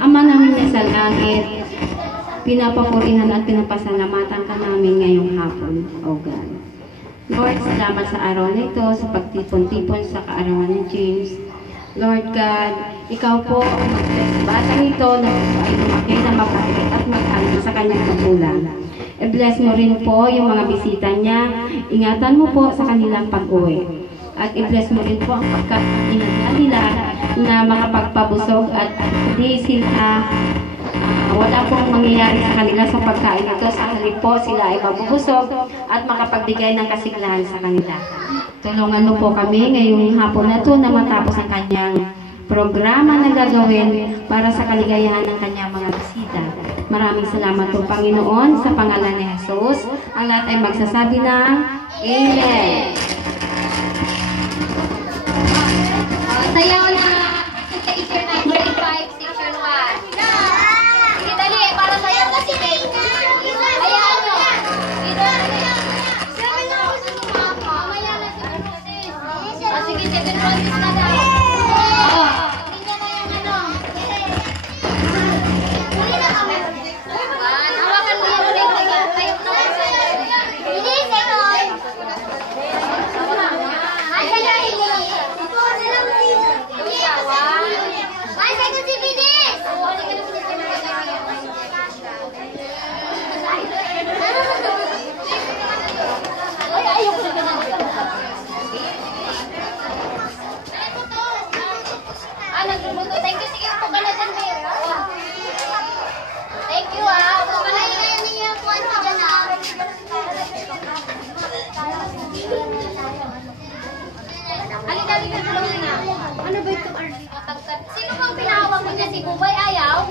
Ama namin na sa langit, pinapapurihan at pinapasalamatan ka namin ngayong hapon, O God. Lord, salamat sa araw na ito, sa pagtipon-tipon sa kaarawan ni James. Lord God, ikaw po ang mag-bless sa batang ito na ay lumaki na mapakit at mag-anak sa kanyang magulang. I-bless mo rin po yung mga bisita niya. Ingatan mo po sa kanilang pag-uwi. At i-bless mo rin po ang pagkainatan nila na makapagpabusog at hindi sila wala pong mangyayari sa kanila sa pagkain ito. Sa halip po sila ay mabubusog at makapagbigay ng kasiglahan sa kanila. Tulungan mo po kami ngayong hapon na ito na matapos ang kanyang programa na gagawin para sa kaligayahan ng kanyang mga bisita. Maraming salamat po, Panginoon, sa pangalan ni Jesus. Ang lahat ay magsasabi ng Amen. Sayaw na teacher 935, section 1. Sige, dali, para sayaw na si Kate. Hayaan nyo. Mamaya na si Francis. Sige, second Francis na daw. Tingnan na yung ano. Huli na kami. Hawakan mo yung ring. Tayo na. Hindi, second. Ay, sayaw, hindi. Ay, second si Bilis! Ay, ayoko na ganun. Nagbubuto. Thank you. Sige, upo ka na dyan, babe. Thank you, Upo ka na. Ilayan ninyo yung kuwan ko dyan, Halika, tulungan na. Ano ba ito, Arlie? Sino bang pinahawak mo niya? Si Bubay ayaw?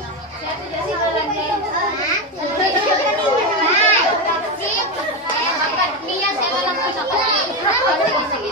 Sino lang din? Bakit niya siya lang po sa kasi? Sige, sige.